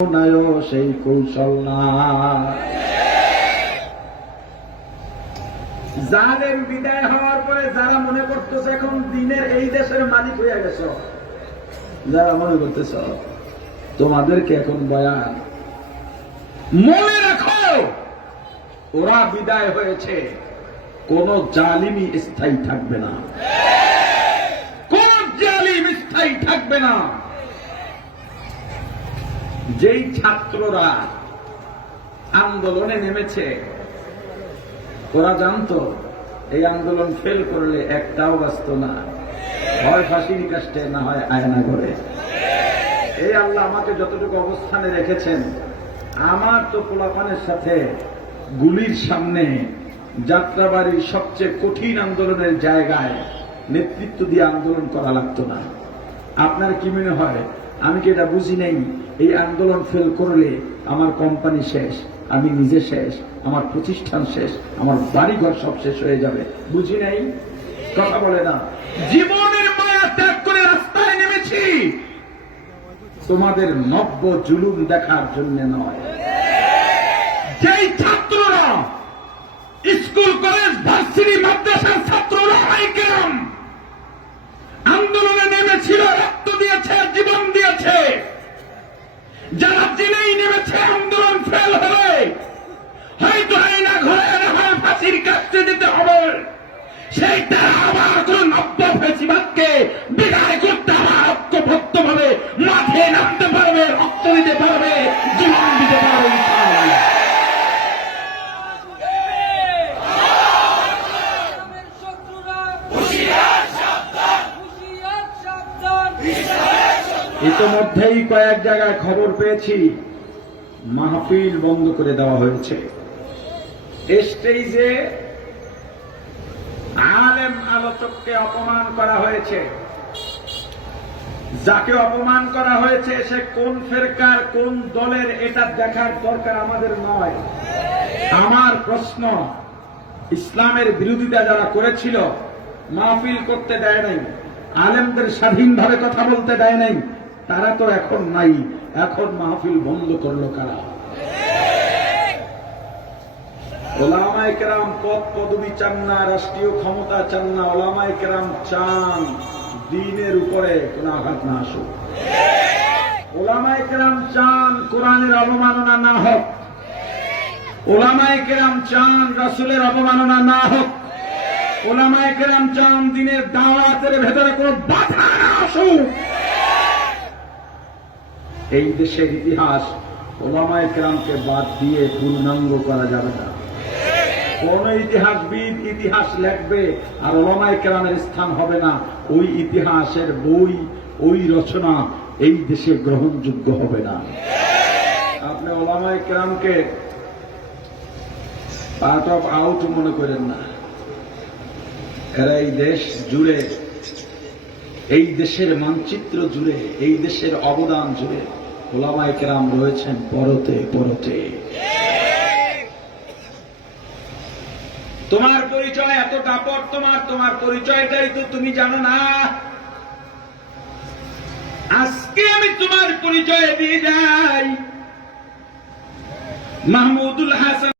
সেই কৌশল না। জালেম বিদায় হওয়ার পরে যারা মনে করতেছে এখন দিনের এই দেশের মালিক হয়ে গেছ, যারা মনে করতেছ তোমাদেরকে এখন বয়ান, মনে রাখো ওরা বিদায় হয়েছে, কোন জালিমই স্থায়ী থাকবে না, কোন জালিম স্থায়ী থাকবে না। যেই ছাত্ররা আন্দোলনে নেমেছে ওরা জানতো এই আন্দোলন ফেল করলে একটাও বাঁচত না, হয় ফাঁসির কাষ্টে না হয় আয়না করে। এই আল্লাহ আমাকে যতটুকু অবস্থানে রেখেছেন, আমার তো পোলাপানের সাথে গুলির সামনে যাত্রাবাড়ির সবচেয়ে কঠিন আন্দোলনের জায়গায় নেতৃত্ব দিয়ে আন্দোলন করা লাগতো না। আপনার কি মনে হয় আমি কি এটা বুঝি নাই এই আন্দোলন ফেল করলে আমার কোম্পানি শেষ, আমি নিজে শেষ, আমার প্রতিষ্ঠান শেষ, আমার বাড়িঘর সব শেষ হয়ে যাবে? বুঝি নাই? কথা বলে না। জীবনের মায়া ত্যাগ করে রাস্তায় নেমেছি তোমাদের নব্য জুলুম দেখার জন্য নয়। যেই ছাত্ররা স্কুল কলেজ ভার্সিটি মাদ্রাসার ছাত্ররা হাইকেরাম আন্দোলনে নেমেছিল, রক্ত দিয়েছে, জীবন দিয়েছে, যারা জেনেই নেমেছে আন্দোলন ফেল হলে হয়তো আইনা ঘরে না হয় ফাঁসির কাছে দিতে হবে, সেইটা আবার কোন নব্য ফেসিবাদকে বিদায় করতে আমার ঐক্যবদ্ধ ভাবে মাঠে নামতে পারবে, রক্ত দিতে পারবে, জীবন দিতে পারবে। ইতিমধ্যেই কয়েক জায়গায় খবর পেয়েছি মাহফিল বন্ধ করে দেওয়া হয়েছে। স্টেজে আলেম আলোচককে অপমান করা হয়েছে। যাকে অপমান করা হয়েছে সে কোন ফেরকার কোন দলের এটা দেখার দরকার আমাদের নয়। আমার প্রশ্ন, ইসলামের বিরোধিতা যারা করেছিল, মাহফিল করতে দেয় নাই, আলেমদের স্বাধীনভাবে কথা বলতে দেয় নাই, তারা তো এখন নাই। এখন মাহফিল বন্ধ করলো কারা? ওলামায়ে কেরাম পদ পদবি চান না, রাষ্ট্রীয় ক্ষমতা চান না, ওলামায়ে কেরাম চান দ্বীনের উপরে কোন আঘাত না আসুক। ওলামায়ে কেরাম চান কোরআনের অবমাননা না হোক, ওলামায়ে কেরাম চান রাসূলের অবমাননা না হোক, ওলামায়ে কেরাম চান দ্বীনের দাওয়াতের ভেতরে কোন বাধা না আসুক। এই দেশের ইতিহাস ওলামায়ে কেরামকে বাদ দিয়ে পূর্ণাঙ্গ করা যাবে না। কোন ইতিহাসবিদ ইতিহাস লিখবে আর ওলামায়ে কেরামের স্থান হবে না, ওই ইতিহাসের বই, ওই রচনা এই দেশে গ্রহণযোগ্য হবে না। আপনি ওলামায়ে কেরামকে পার্ট অফ আউট মনে করেন না। এরা এই দেশ জুড়ে, এই দেশের মানচিত্র জুড়ে, এই দেশের অবদান জুড়ে ওলামায়ে কেরাম রয়েছেন পরতে পরতে। তোমার পরিচয় এত দাপট, তোমার পরিচয়টাই তো তুমি জানো না। আজকে আমি তোমার পরিচয় দিয়ে যাই। মাহমুদুল হাসান